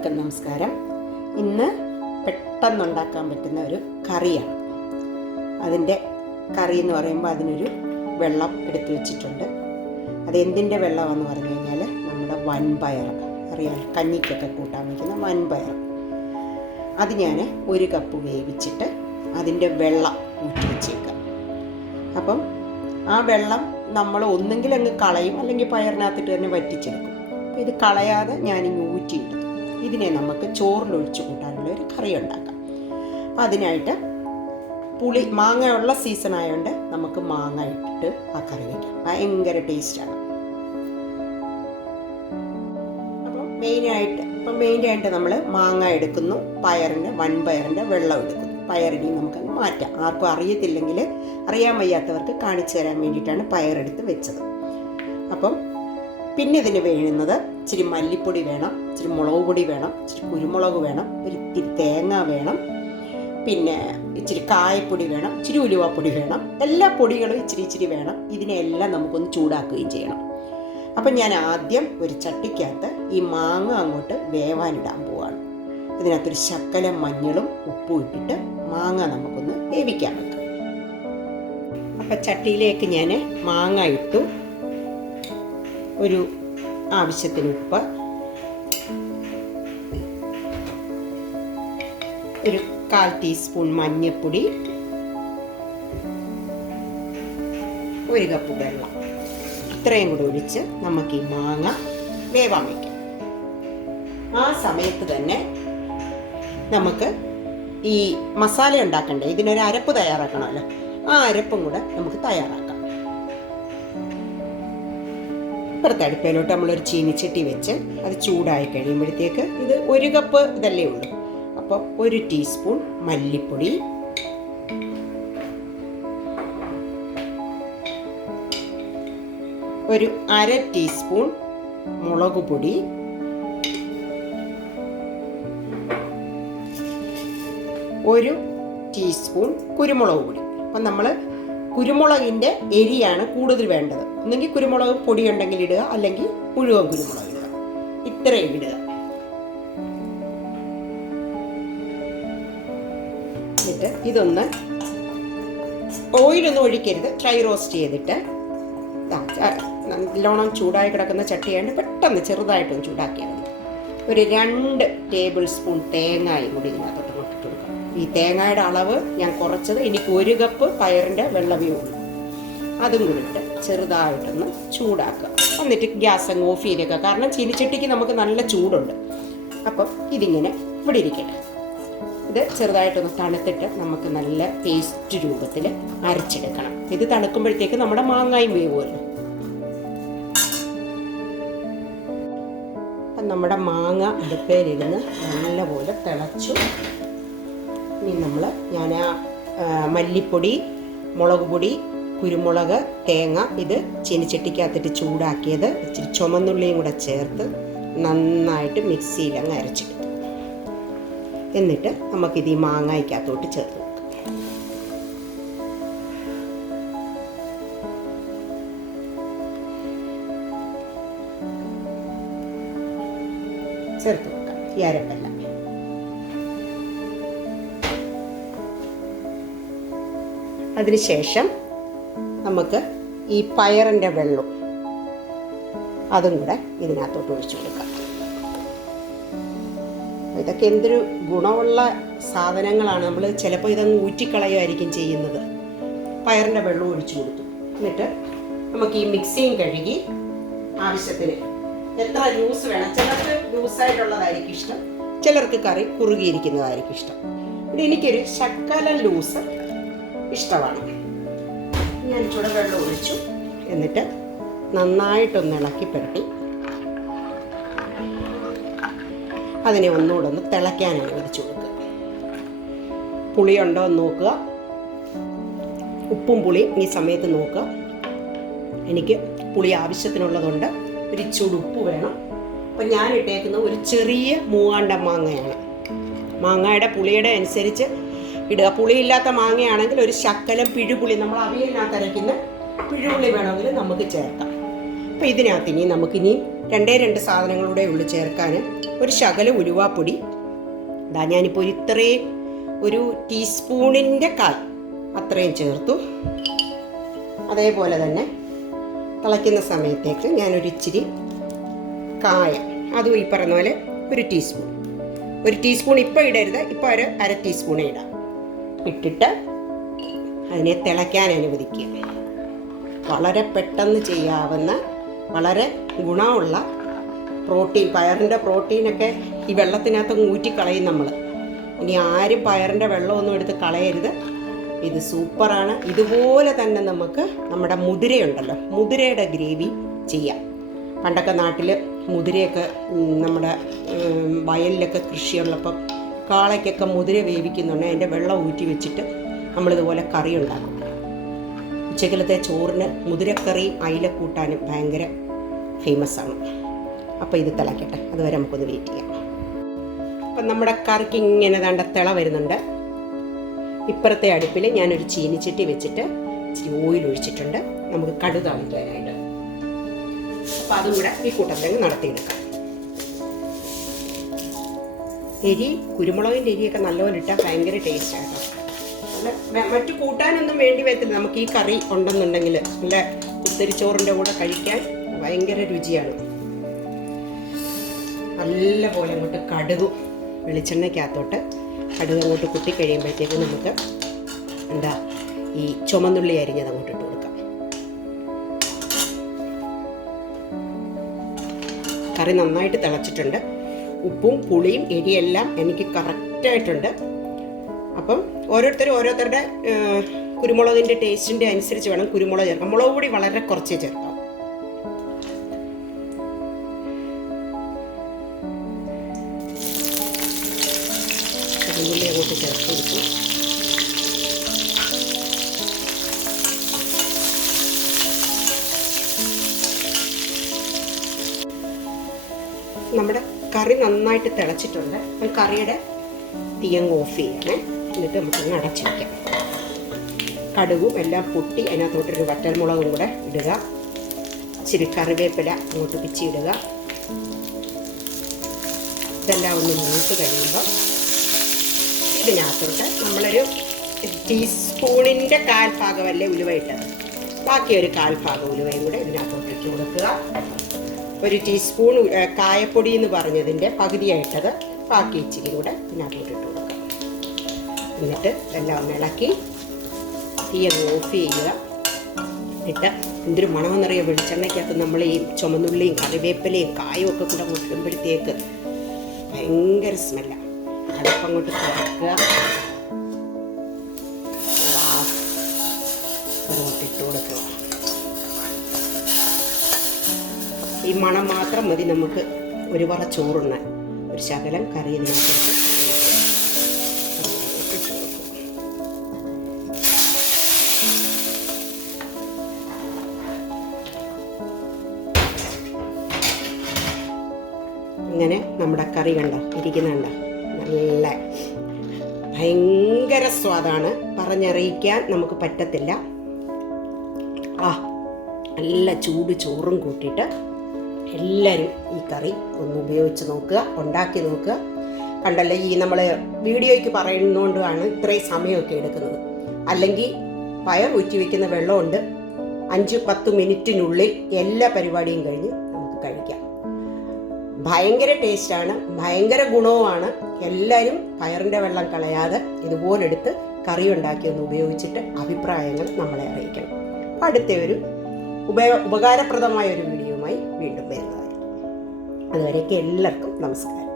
എല്ലാവർക്കും നമസ്കാരം. ഇന്ന് പെട്ടെന്നുണ്ടാക്കാൻ പറ്റുന്ന ഒരു കറിയാണ്. അതിന്റെ കറി എന്ന് പറയുമ്പോൾ അതിനൊരു വെള്ളം എടുത്തു വെച്ചിട്ടുണ്ട്. അത് എന്തിന്റെ വെള്ളമാണെന്ന് പറഞ്ഞു കഴിഞ്ഞാൽ നമ്മുടെ വൻപയർ അറിയാം കഞ്ഞിക്കൊക്കെ കൂട്ടാൻ വയ്ക്കുന്ന വൻപയർ അത് ഞാൻ ഒരു കപ്പ് വേവിച്ചിട്ട് അതിന്റെ വെള്ളം ഊറ്റി വെച്ചേക്കാം. അപ്പം ആ വെള്ളം നമ്മൾ ഒന്നെങ്കിൽ അങ്ങ് കളയും അല്ലെങ്കിൽ പയറിനകത്തിട്ട് തന്നെ വറ്റിച്ചെടുക്കും. ഇത് കളയാതെ ഞാനിങ്ങ് ഊറ്റിയെടുത്തു ഇതിനെ നമുക്ക് ചോറിലൊഴിച്ച് കൂട്ടാനുള്ള ഒരു കറി ഉണ്ടാക്കാം. അപ്പം അതിനായിട്ട് പുളി മാങ്ങ ഉള്ള സീസൺ ആയതുകൊണ്ട് നമുക്ക് മാങ്ങ ഇട്ടിട്ട് ആ കറി വയ്ക്കാം ഭയങ്കര ടേസ്റ്റാണ് അപ്പോൾ മെയിനായിട്ട് ഇപ്പം മെയിനായിട്ട് നമ്മൾ മാങ്ങ എടുക്കുന്നു പയറിന്റെ വൻപയറിന്റെ വെള്ളം എടുക്കുന്നു. പയറിനെ നമുക്കങ്ങ് മാറ്റാം. ആർക്കും അറിയത്തില്ലെങ്കിൽ അറിയാൻ വയ്യാത്തവർക്ക് കാണിച്ചു തരാൻ വേണ്ടിയിട്ടാണ് പയറെടുത്ത് വെച്ചത്. അപ്പം പിന്നെ ഇതിന് വേഴുന്നത് ഇച്ചിരി മല്ലിപ്പൊടി വേണം ഇച്ചിരി മുളക് പൊടി വേണം ഇച്ചിരി കുരുമുളക് വേണം ഒരു ഇത്തിരി തേങ്ങ വേണം പിന്നെ ഇച്ചിരി കായപ്പൊടി വേണം ഇച്ചിരി ഉലുവാപ്പൊടി വേണം എല്ലാ പൊടികളും ഇച്ചിരി ഇച്ചിരി വേണം. ഇതിനെല്ലാം നമുക്കൊന്ന് ചൂടാക്കുകയും ചെയ്യണം. അപ്പം ഞാൻ ആദ്യം ഒരു ചട്ടിക്കകത്ത് ഈ മാങ്ങ അങ്ങോട്ട് വേവാനിടാൻ പോവാണ്. ഇതിനകത്തൊരു ശക്കല മഞ്ഞളും ഉപ്പും ഇട്ടിട്ട് മാങ്ങ നമുക്കൊന്ന് വേവിക്കാൻ വെക്കാം. അപ്പം ചട്ടിയിലേക്ക് ഞാൻ മാങ്ങ ഇട്ടു. ഒരു ആവശ്യത്തിന് ഉപ്പ്. ഒരു കാൽ ടീസ്പൂൺ മഞ്ഞൾപ്പൊടി ഒരു കപ്പ് വെള്ളം. ഇത്രയും കൂടെ ഒഴിച്ച് നമുക്ക് ഈ മാങ്ങ വേവാൻ വയ്ക്കാം. ആ സമയത്ത് തന്നെ നമുക്ക് ഈ മസാല ഉണ്ടാക്കണ്ടേ? ഇതിനൊരു അരപ്പ് തയ്യാറാക്കണമല്ലോ. ആ അരപ്പും കൂടെ നമുക്ക് തയ്യാറാക്കാം. ഇപ്പുറത്തെ അടുപ്പയിലോട്ട് നമ്മളൊരു ചീനിച്ചട്ടി വെച്ച് അത് ചൂടായി കഴിയുമ്പോഴത്തേക്ക് ഇത് ഒരു കപ്പ് ഇതല്ലേ ഉള്ളൂ. അപ്പോൾ ഒരു ടീസ്പൂൺ മല്ലിപ്പൊടി. ഒരു അര ടീസ്പൂൺ മുളക് പൊടി. ഒരു ടീസ്പൂൺ കുരുമുളക് പൊടി. അപ്പം നമ്മൾ കുരുമുളകിന്റെ എരിയാണ് കൂടുതൽ വേണ്ടത്. ഒന്നെങ്കിൽ കുരുമുളക് പൊടി ഉണ്ടെങ്കിൽ ഇടുക അല്ലെങ്കിൽ മുഴുവൻ കുരുമുളക് ഇടുക. ഇത്രയും ഇടുക. എന്നിട്ട് ഇതൊന്ന് ഓയിലൊന്നും ഒഴിക്കരുത്. ഡ്രൈ റോസ്റ്റ് ചെയ്തിട്ട് നല്ലോണം ചൂടായി കിടക്കുന്ന ചട്ടിയാണ് പെട്ടെന്ന് ചെറുതായിട്ടൊന്ന് ചൂടാക്കിയാൽ മതി. ഒരു രണ്ട് ടേബിൾ സ്പൂൺ തേങ്ങയും കൂടി ഈ തേങ്ങയുടെ അളവ് ഞാൻ കുറച്ചത് എനിക്ക് ഒരു കപ്പ് പയറിന്റെ വെള്ളമേ ഉള്ളൂ അതും കൂടി ഇട്ട് ചെറുതായിട്ടൊന്ന് ചൂടാക്കുക. എന്നിട്ട് ഗ്യാസ് അങ്ങ് ഓഫ് ചെയ്തേക്കുക. കാരണം ചീനിച്ചട്ടിക്ക് നമുക്ക് നല്ല ചൂടുണ്ട്. അപ്പം ഇതിങ്ങനെ ഇവിടെ ഇരിക്കട്ടെ. ഇത് ചെറുതായിട്ടൊന്ന് തണുത്തിട്ട് നമുക്ക് നല്ല പേസ്റ്റ് രൂപത്തിൽ അരച്ചെടുക്കണം. ഇത് തണുക്കുമ്പോഴത്തേക്ക് നമ്മുടെ മാങ്ങായും വേവുമല്ലോ. അപ്പം നമ്മുടെ മാങ്ങ അടുപ്പേലിരുന്ന് നല്ലപോലെ തിളച്ചു. ഇനി നമ്മൾ ഞാൻ മല്ലിപ്പൊടി മുളക് പൊടി കുരുമുളക് തേങ്ങ ഇത് ചീനിച്ചട്ടിക്കകത്തിട്ട് ചൂടാക്കിയത് ഇച്ചിരി ചുമന്നുള്ളിയും കൂടെ ചേർത്ത് നന്നായിട്ട് മിക്സിയിൽ അങ്ങ് അരച്ചെടുത്തു എന്നിട്ട് നമുക്കിത് ഈ മാങ്ങായ്ക്കകത്തോട്ട് ചേർത്ത് ചേർത്ത് വെക്കാം ഈ അരപ്പെല്ലാം. അതിനുശേഷം നമുക്ക് ഈ പയറിന്റെ വെള്ളം അതും കൂടെ ഇതിനകത്തോട്ട് ഒഴിച്ചു കൊടുക്കാം. ഇതൊക്കെ എന്തൊരു ഗുണമുള്ള സാധനങ്ങളാണ്. നമ്മൾ ചിലപ്പോൾ ഇതങ്ങ് ഊറ്റിക്കളയുമായിരിക്കും ചെയ്യുന്നത്. പയറിന്റെ വെള്ളം ഒഴിച്ചു കൊടുത്തു. എന്നിട്ട് നമുക്ക് ഈ മിക്സിയും കഴുകി ആവശ്യത്തിന് എത്ര ജ്യൂസ് വേണം. ചിലർക്ക് ലൂസായിട്ടുള്ളതായിരിക്കും ഇഷ്ടം. ചിലർക്ക് കറി കുറുകിയിരിക്കുന്നതായിരിക്കും ഇഷ്ടം. ഇവിടെ എനിക്കൊരു ശക്കല ലൂസ് ഇഷ്ടമാണ്. ഞാൻ ചൂടെ വെള്ളം ഒഴിച്ചു. എന്നിട്ട് നന്നായിട്ടൊന്ന് ഇളക്കി പെരട്ടി. അതിനെ ഒന്നുകൂടെ ഒന്ന് തിളയ്ക്കാൻ അനുവദിച്ചു കൊടുക്കുക പുളിയുണ്ടോ എന്ന് നോക്കുക. ഉപ്പും പുളിയും ഈ സമയത്ത് നോക്കുക. എനിക്ക് പുളി ആവശ്യത്തിനുള്ളതുകൊണ്ട് ഒരു ചൂട് ഉപ്പ് വേണം. അപ്പം ഞാൻ ഇട്ടേക്കുന്നത് ഒരു ചെറിയ മൂവാണ്ട മാങ്ങയാണ്. മാങ്ങയുടെ പുളിയുടെ അനുസരിച്ച് ഇടുക. പുളിയില്ലാത്ത മാങ്ങയാണെങ്കിൽ ഒരു ശക്കലം പിഴുപുളി നമ്മൾ അവിയലിനകത്ത് അരയ്ക്കുന്ന പിഴുപുളി വേണമെങ്കിൽ നമുക്ക് ചേർക്കാം. അപ്പോൾ ഇതിനകത്ത് ഇനി നമുക്കിനി രണ്ടേ രണ്ട് സാധനങ്ങളുടെ ഉള്ളിൽ ചേർക്കാൻ ഒരു ശകല ഉലുവാപ്പൊടി. ഇതാ ഞാനിപ്പോൾ ഇത്രയും ഒരു ടീസ്പൂണിന്റെ കാൽ അത്രയും ചേർത്തു. അതേപോലെ തന്നെ തിളയ്ക്കുന്ന സമയത്തേക്ക് ഞാനൊരു ഇച്ചിരി കായ അതും ഈ പറഞ്ഞ പോലെ ഒരു ടീസ്പൂൺ. ഒരു ടീസ്പൂൺ ഇപ്പോൾ ഇടരുത് ഇപ്പോൾ ഒരു അര ടീസ്പൂണേ ഇടാം. ഇട്ടിട്ട് അതിനെ തിളയ്ക്കാൻ അനുവദിക്കുക. വളരെ പെട്ടെന്ന് ചെയ്യാവുന്ന വളരെ ഗുണമുള്ള പ്രോട്ടീൻ പയറിന്റെ പ്രോട്ടീനൊക്കെ ഈ വെള്ളത്തിനകത്ത് ഊറ്റിക്കളയും നമ്മൾ. ഇനി ആരും പയറിന്റെ വെള്ളമൊന്നും എടുത്ത് കളയരുത്. ഇത് സൂപ്പറാണ്. ഇതുപോലെ തന്നെ നമുക്ക് നമ്മുടെ മുതിരയുണ്ടല്ലോ മുതിരയുടെ ഗ്രേവി ചെയ്യാം. പണ്ടൊക്കെ നാട്ടിൽ മുതിരയൊക്കെ നമ്മുടെ വയലിലൊക്കെ കൃഷിയുള്ളപ്പം കാളയ്ക്കൊക്കെ മുതിര വേവിക്കുന്നുണ്ട്. അതിന്റെ വെള്ളം ഊറ്റി വെച്ചിട്ട് നമ്മളിതുപോലെ കറി ഉണ്ടാക്കും. ഉച്ചക്കലത്തെ ചോറിന് മുതിരക്കറിയും അയില കൂട്ടാനും ഭയങ്കര ഫേമസ് ആണ്. അപ്പോൾ ഇത് തിളക്കട്ടെ. അതുവരെ നമുക്കൊന്ന് വെയിറ്റ് ചെയ്യാം. അപ്പം നമ്മുടെ കറിക്ക് ഇങ്ങനെ ദാണ്ട തിള വരുന്നുണ്ട്. ഇപ്പുറത്തെ അടുപ്പിൽ ഞാനൊരു ചീനിച്ചട്ടി വെച്ചിട്ട് ഇച്ചിരി ഓയിൽ ഒഴിച്ചിട്ടുണ്ട്. നമുക്ക് കടുക് അപ്പോൾ അപ്പം അതും കൂടെ ഈ കൂട്ടത്തിലേക്ക് നടത്തിയെടുക്കാം. എരി കുരുമുളകിന്റെ എരിയൊക്കെ നല്ലപോലെ ഇട്ടാൽ ഭയങ്കര ടേസ്റ്റാണ് നല്ല മറ്റു കൂട്ടാനൊന്നും വേണ്ടി വരത്തില്ല. നമുക്ക് ഈ കറി ഉണ്ടെന്നുണ്ടെങ്കിൽ നല്ല കുത്തരിച്ചോറിന്റെ കൂടെ കഴിക്കാൻ ഭയങ്കര രുചിയാണ്. നല്ലപോലെ അങ്ങോട്ട് കടുകും വെളിച്ചെണ്ണയ്ക്കകത്തോട്ട് കടുക് അങ്ങോട്ട് കുത്തി കഴിയുമ്പോഴത്തേക്ക് നമുക്ക് എന്താ ഈ ചുമന്നുള്ളി അരിഞ്ഞത് അങ്ങോട്ട് ഇട്ട് കൊടുക്കാം. കറി നന്നായിട്ട് തിളച്ചിട്ടുണ്ട്. ഉപ്പും പുളിയും എരിയെല്ലാം എനിക്ക് കറക്റ്റായിട്ടുണ്ട്. അപ്പം ഓരോരുത്തരും ഓരോരുത്തരുടെ കുരുമുളകിന്റെ ടേസ്റ്റിന്റെ അനുസരിച്ച് വേണം കുരുമുളക് ചേർക്കാം മുളക് പൊടി വളരെ കുറച്ചേ ചേർക്കാം. കുരുമുള്ളി അങ്ങോട്ട് ചേർത്ത് കൊടുക്കും കറി നന്നായിട്ട് തിളച്ചിട്ടുണ്ട്. അപ്പം കറിയുടെ തീയങ്ങ് ഓഫ് ചെയ്യണേ. എന്നിട്ട് നമുക്കൊന്ന് അടച്ചു വയ്ക്കാം കടുകും എല്ലാം പൊട്ടി അതിനകത്തോട്ടൊരു വറ്റൽമുളകും കൂടെ ഇടുക. ഇച്ചിരി കറിവേപ്പില അങ്ങോട്ട് പിച്ചി ഇടുക ഇതെല്ലാം ഒന്ന് മൂത്ത് കഴിയുമ്പോൾ ഇതിനകത്തോട്ട് നമ്മളൊരു ടീസ്പൂണിന്റെ കാൽഭാഗമല്ലേ ഉലുവ ഇട്ടത്? ബാക്കി ഒരു കാൽഭാഗം ഉലുവയും കൂടെ ഇതിനകത്തോട്ട് ഇട്ട് കൊടുക്കുക. ഒരു ടീസ്പൂൺ കായപ്പൊടി എന്ന് പറഞ്ഞതിന്റെ പകുതിയായിട്ടത് ബാക്കി ഇച്ചിരി കൂടെ ഇതിനകത്തോട്ട് ഇട്ട് കൊടുക്കുക എന്നിട്ട് എല്ലാം ഒന്ന് ഇളക്കി തീ ഒന്ന് ഓഫ് ചെയ്യുക. ഇട്ട് എന്തൊരു മണമെന്നറിയ വെളിച്ചെണ്ണയ്ക്കകത്ത് നമ്മൾ ഈ ചുമന്നുള്ളിയും കറിവേപ്പിലയും കായും ഒക്കെ കൂടെ മുട്ടുമ്പോഴത്തേക്ക് ഭയങ്കര സ്മെല്ലാണ് അടുപ്പം അങ്ങോട്ട് തുറക്കുക അങ്ങോട്ട് ഇട്ട് കൊടുക്കുക. ഈ മണം മാത്രം മതി നമുക്ക് ഒരു പറ ചോറുണ്ണാൻ. ഒരു ശകലം കറി ഇങ്ങനെ നമ്മുടെ കറി കണ്ടോ? ഇരിക്കുന്നുണ്ടോ നല്ല ഭയങ്കര സ്വാദാണ്. പറഞ്ഞറിയിക്കാൻ നമുക്ക് പറ്റത്തില്ല. ആ നല്ല ചൂട് ചോറും കൂട്ടിയിട്ട് എല്ലാവരും ഈ കറി ഒന്ന് ഉപയോഗിച്ച് നോക്കുക ഉണ്ടാക്കി നോക്കുക. കണ്ടല്ലേ ഈ നമ്മൾ വീഡിയോയ്ക്ക് പറയുന്നതുകൊണ്ടാണ് ഇത്രയും സമയമൊക്കെ എടുക്കുന്നത്. അല്ലെങ്കിൽ പയർ ഊറ്റി വയ്ക്കുന്ന വെള്ളമുണ്ട്. അഞ്ച് പത്ത് മിനിറ്റിനുള്ളിൽ എല്ലാ പരിപാടിയും കഴിഞ്ഞ് നമുക്ക് കഴിക്കാം. ഭയങ്കര ടേസ്റ്റാണ് ഭയങ്കര ഗുണവുമാണ്. എല്ലാവരും പയറിന്റെ വെള്ളം കളയാതെ ഇതുപോലെടുത്ത് കറി ഉണ്ടാക്കി ഒന്ന് ഉപയോഗിച്ചിട്ട് അഭിപ്രായങ്ങൾ നമ്മളെ അറിയിക്കണം. അടുത്ത ഒരു ഉപയോ ഉപകാരപ്രദമായ ഒരു വീണ്ടും വരുന്നതായിരിക്കും. അതുവരേക്ക് എല്ലാവർക്കും നമസ്കാരം.